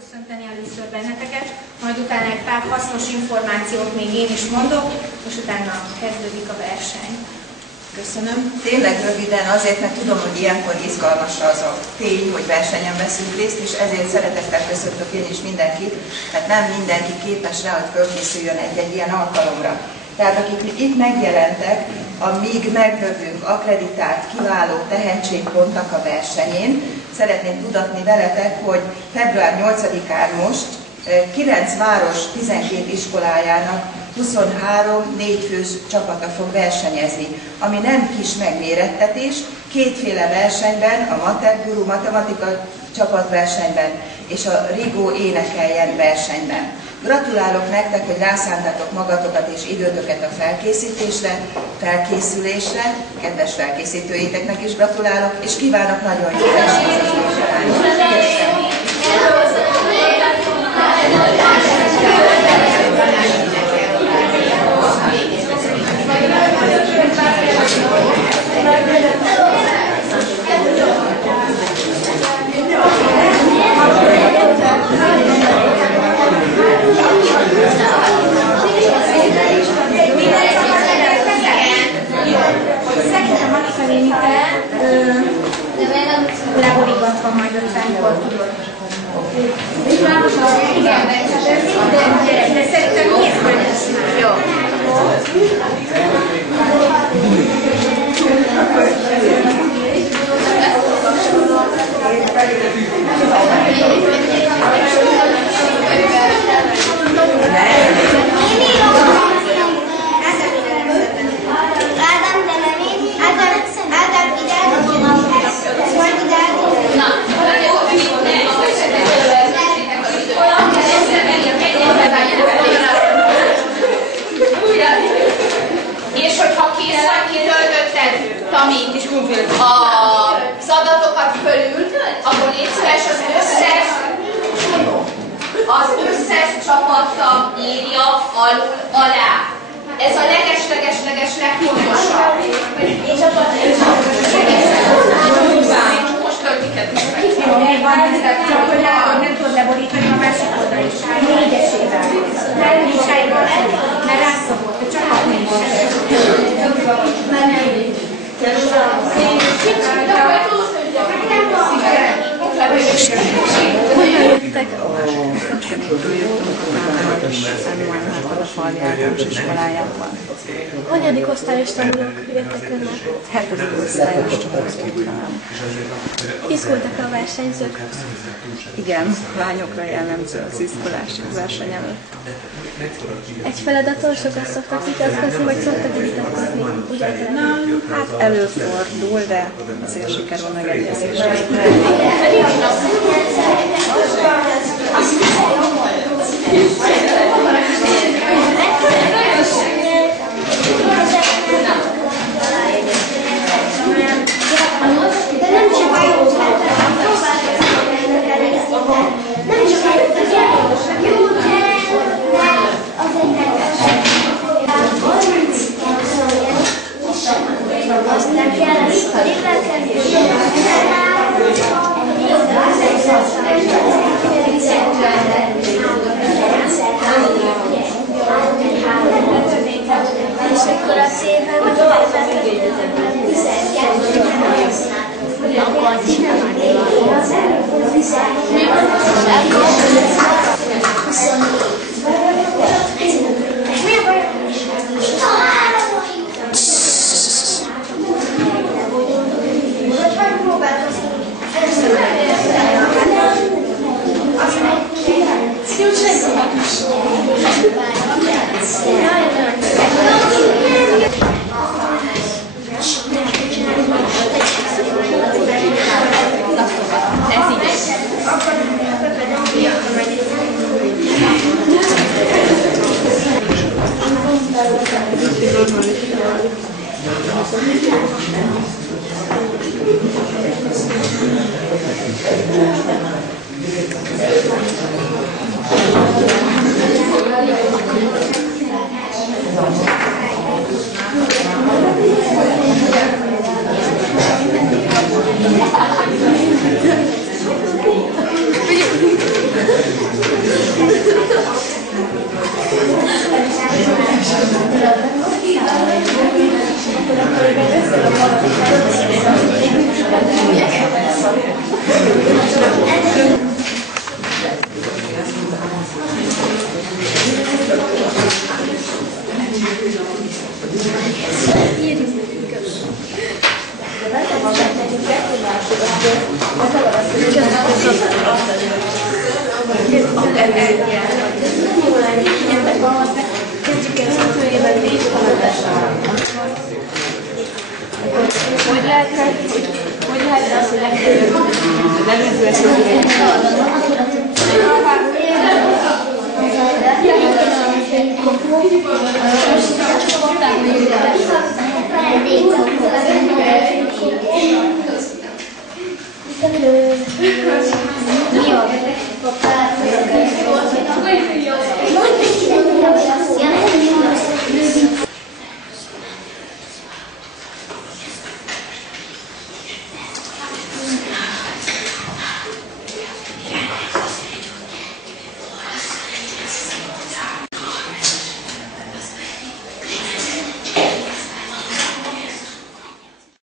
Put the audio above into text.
köszönteni először benneteket, majd utána egy pár hasznos információt még én is mondok, és utána kezdődik a verseny. Köszönöm. Tényleg röviden azért, mert tudom, hogy ilyenkor izgalmas az a tény, hogy versenyen veszünk részt, és ezért szeretettel köszöntök én is mindenkit, mert nem mindenki képes rá, hogy fölkészüljön egy ilyen alkalomra. Tehát akik itt megjelentek, amíg megnövünk akreditált, kiváló tehetségpontnak a versenyén, szeretném tudatni veletek, hogy február 8-án most 9 város 12 iskolájának 23 4-fős csapata fog versenyezni, ami nem kis megmérettetés, kétféle versenyben, a Matek Guru matematika csapatversenyben és a Rigó énekeljen versenyben. Gratulálok nektek, hogy rászántátok magatokat és időtöket a felkészítésre, felkészülésre, kedves felkészítőiteknek is gratulálok, és kívánok nagyon jó versenyzést. Szerintem Annika nénite leborigatva majd 50-kor tudod. Igen, de szerintem miért majd jó. És hogyha készen kitöltötted, Tami, az adatokat fölül, akkor légy szíves az összes csapattag írja alul alá. Ez a leges-leges legfontosabb. Most töltiket is meg. Csak hogy látod, nem tudod leborítani a másik oldal is. 4-esével. Felülítsáljuk, mert rászabott, hogy csak a 4-es. Hanyadik osztályos tanulók jöttek önnek? 7. osztályos csoportban. Izgultak a versenyzők? Igen, lányokra jellemző az izgulás verseny előtt. Egy feladaton sokat szoktak vitatkozni, vagy szoktak vitatkozni? Ugye Hát előfordul, de azért sikerül megegyezésre. Ez így. kezdjük el 5 évet iskolatással. Hogy lehet az, hogy az előző eszembe